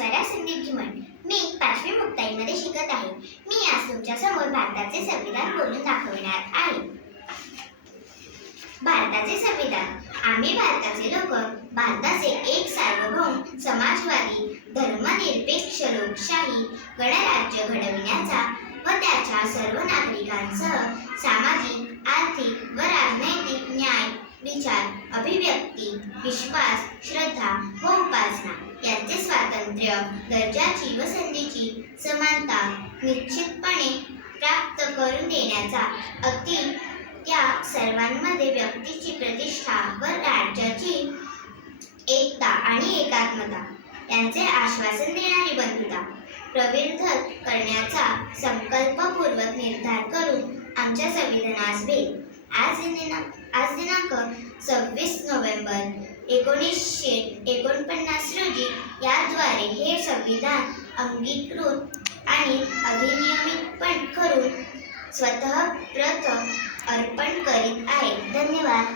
ऐश्वर्या संदीप जिमण. मी 5वी मुक्ताईमध्ये शिकत आहे. मी आज तुमच्या समोर भारताचे संविधान बोलून दाखवणार आहे. भारताचे संविधान. आम्ही भारताचे लोक भारताचे एक सार्वभौम, समाजवादी, धर्मनिरपेक्ष, लोकशाही गणराज्य घडविण्याचा व त्याच्या सर्व नागरिकांसह सामाजिक, आर्थिक व राजनैतिक न्याय, विचार, अभिव्यक्ती, विश्वास, श्रद्धा व उपासना यांचे स्वातंत्र्य, दर्जाची व संधीची समानता निश्चितपणे प्राप्त करून देण्याचा, अगदी त्या सर्वांमध्ये व्यक्तीची प्रतिष्ठा व राज्याची एकता आणि एकात्मता यांचे आश्वासन देणारी बंधुता प्रवर्धित करण्याचा संकल्पपूर्वक निर्धार करून आमच्या संविधानास भेद. आज दिनांक 26 नोव्हेंबर 1949 रोजी याद्वारे हे संविधान अंगीकृत आणि अधिनियमित करून स्वतःप्रत अर्पण करीत आहे. धन्यवाद.